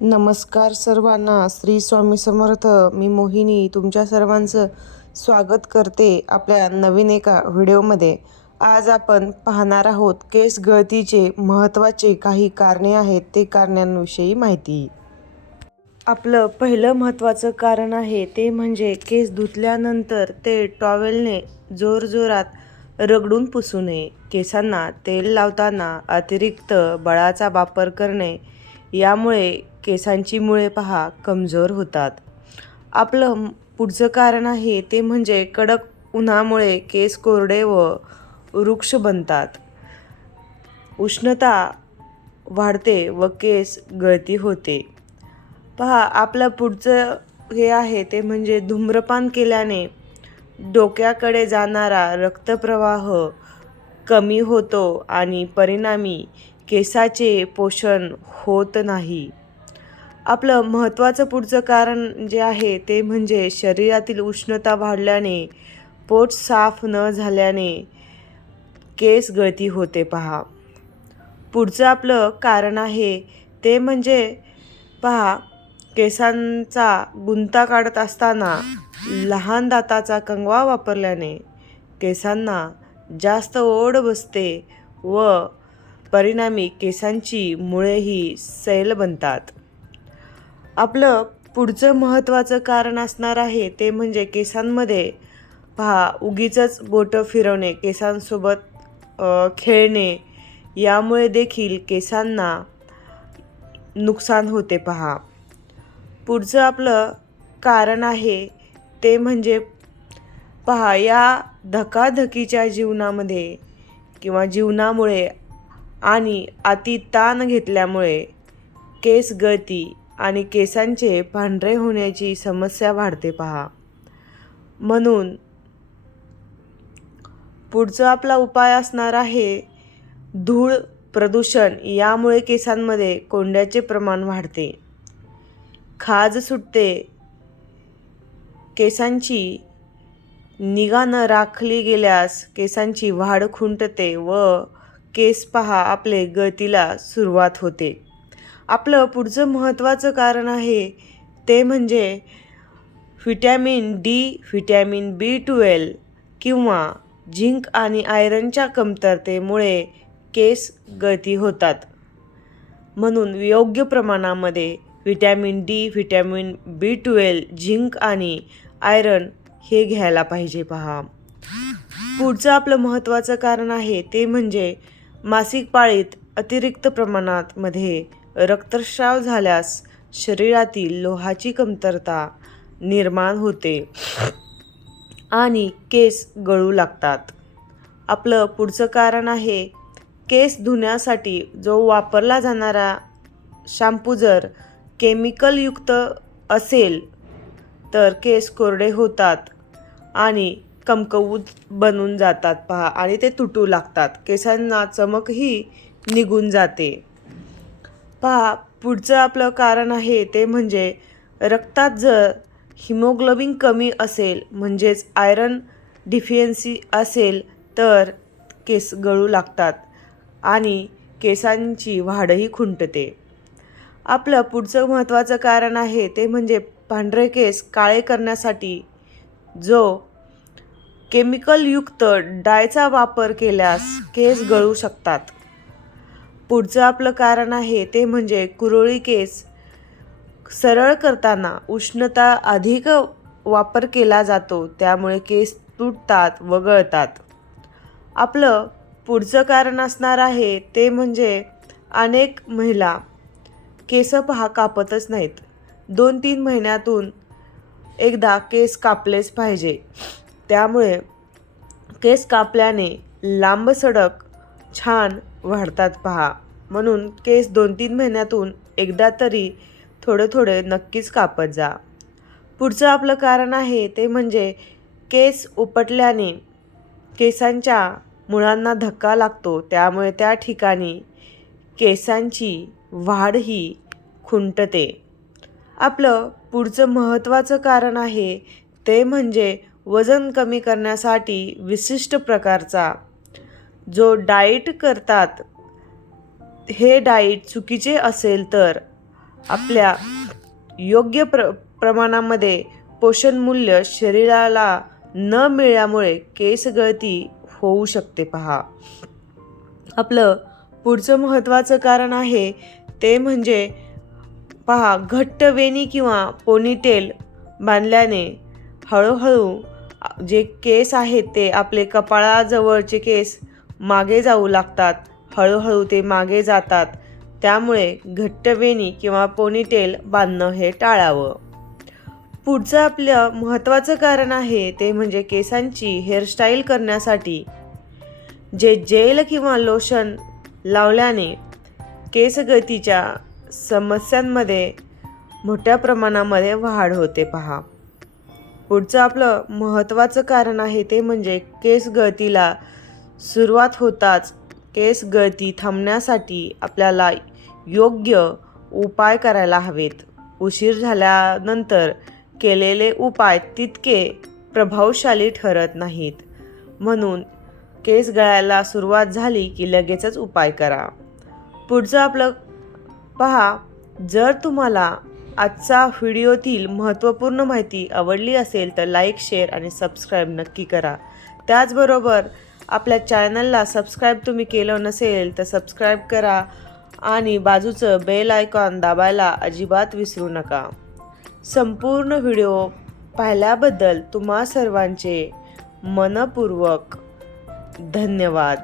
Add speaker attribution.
Speaker 1: नमस्कार सर्वांना. श्री स्वामी समर्थ मी मोहिनी तुमच्या सर्वांचं स्वागत करते आपल्या नवीन एका व्हिडिओमध्ये. आज आपण पाहणार आहोत केस गळतीचे महत्त्वाचे काही कारणे आहेत ते कारणांविषयी माहिती. आपलं पहिलं महत्त्वाचं कारण आहे ते म्हणजे केस धुतल्यानंतर ते टॉवेलने जोरजोरात रगडून पुसू नये. केसांना तेल लावताना अतिरिक्त बळाचा वापर करणे यामुळे केसांची मुळे पहा कमजोर होतात. आपलं पुढचं कारण आहे ते म्हणजे कडक उन्हामुळे केस कोरडे व वृक्ष बनतात. उष्णता वाढते व केस गळती होते. पहा आपलं पुढचं हे आहे ते म्हणजे धूम्रपान केल्याने डोक्याकडे जाणारा रक्तप्रवाह कमी होतो आणि परिणामी केसाचे पोषण होत नाही. आपलं महत्त्वाचं पुढचं कारण जे आहे ते म्हणजे शरीरातील उष्णता वाढल्याने पोट साफ न झाल्याने केस गळती होते पहा. पुढचं आपलं कारण आहे ते म्हणजे पहा केसांचा गुंता काढत असताना लहान दाताचा कंगवा वापरल्याने केसांना जास्त ओढ बसते व परिणामी केसांची मुळेही सैल बनतात. आपलं पुढचं महत्त्वाचं कारण असणार आहे ते म्हणजे केसांमध्ये पहा उगीचंच बोटं फिरवणे केसांसोबत खेळणे यामुळे देखील केसांना नुकसान होते पहा. पुढचं आपलं कारण आहे ते म्हणजे पहा या धकाधकीच्या जीवनामध्ये किंवा जीवनामुळे आणि अति ताण घेतल्यामुळे केस गळती आणि केसांचे पांढरे होण्याची समस्या वाढते पहा. म्हणून पुढचा आपला उपाय असणार आहे धूळ प्रदूषण. यामुळे केसांमध्ये कोंड्याचे प्रमाण वाढते. खाज सुटते. केसांची निगा न राखली गेल्यास केसांची वाढ खुंटते व केस पहा आपले गळतीला सुरुवात होते. आपलं पुढचं महत्त्वाचं कारण आहे ते म्हणजे vitamin D vitamin B twelve किंवा झिंक आणि आयरनच्या कमतरतेमुळे केस गळती होतात. म्हणून योग्य प्रमाणामध्ये vitamin D vitamin B twelve zinc आणि आयरन हे घ्यायला पाहिजे पहा. पुढचं आपलं महत्त्वाचं कारण आहे ते म्हणजे मासिक पाळीत अतिरिक्त प्रमाणात मध्ये रक्तस्राव झाल्यास शरीरातील लोहाची कमतरता निर्माण होते आणि केस गळू लागतात. आपलं पुढचं कारण आहे केस धुण्यासाठी जो वापरला जाणारा शॅम्पू जर केमिकलयुक्त असेल तर केस कोरडे होतात आणि कमकवूत बनून जातात. पहा आणि ते तुटू लागतात. केसांना चमकही निघून जाते. पहा पुढचं आपलं कारण आहे ते म्हणजे रक्तात जर हिमोग्लोबिन कमी असेल म्हणजेच आयरन डिफियन्सी असेल तर केस गळू लागतात आणि केसांची वाढही खुंटते. आपलं पुढचं महत्त्वाचं कारण आहे ते म्हणजे पांढरे केस काळे करण्यासाठी जो केमिकलयुक्त डायचा वापर केल्यास केस गळू शकतात. पुढचं आपलं कारण आहे ते म्हणजे कुरळी केस. सरळ करताना उष्णता अधिक वापर केला जातो त्यामुळे केस तुटतात व गळतात आपलं पुढचं कारण असणार आहे ते म्हणजे अनेक महिला केस पहा कापतच नाहीत. दोन तीन महिन्यातून एकदा केस कापलेच पाहिजे. त्यामुळे केस कापल्याने लांब सडक छान वाढतात पहा. म्हणून केस दोन तीन महिन्यातून एकदा तरी थोडे थोडे नक्कीच कापत जा. पुढचं आपलं कारण आहे ते म्हणजे केस उपटल्याने केसांच्या मुळांना धक्का लागतो. त्यामुळे त्या ठिकाणी केसांची वाढ ही खुंटते. आपलं पुढचं महत्त्वाचं कारण आहे ते म्हणजे वजन कमी करण्यासाठी विशिष्ट प्रकारचा जो डाईट करतात हे डाईट चुकीचे असेल तर आपल्या योग्य प्र प्रमाणामध्ये पोषण मूल्य शरीराला न मिळाल्यामुळे केस गळती होऊ शकते पहा. आपलं पुढचं महत्त्वाचं कारण आहे ते म्हणजे पहा घट्ट वेणी किंवा पोनीटेल बांधल्याने हळूहळू जे केस आहेत ते आपले कपाळाजवळचे केस मागे जाऊ लागतात. हळूहळू ते मागे जातात. त्यामुळे घट्ट वेणी किंवा पोनीटेल बांधणं हे टाळावं. पुढचं आपलं महत्त्वाचं कारण आहे ते म्हणजे केसांची हेअरस्टाईल करण्यासाठी. जे जेल किंवा लोशन लावल्याने केसगतीच्या समस्यांमध्ये मोठ्या प्रमाणामध्ये वाढ होते पहा. पुढचं आपलं महत्त्वाचं कारण आहे ते म्हणजे केस गळतीला सुरुवात होताच केस गळती थांबण्यासाठी आपल्याला योग्य उपाय करायला हवेत. उशीर झाल्यानंतर केलेले उपाय तितके प्रभावशाली ठरत नाहीत. म्हणून केस गळायला सुरुवात झाली की लगेचच उपाय करा. पुढचं आपलं पहा जर तुम्हाला आजचा व्हिडिओतील महत्त्वपूर्ण माहिती आवडली असेल तर लाईक शेअर आणि सबस्क्राईब नक्की करा. त्याचबरोबर आपल्या चॅनलला सबस्क्राईब तुम्ही केलं नसेल तर सबस्क्राईब करा आणि बाजूचं बेल आयकॉन दाबायला अजिबात विसरू नका. संपूर्ण व्हिडिओ पाहिल्याबद्दल तुम्हा सर्वांचे मनपूर्वक धन्यवाद.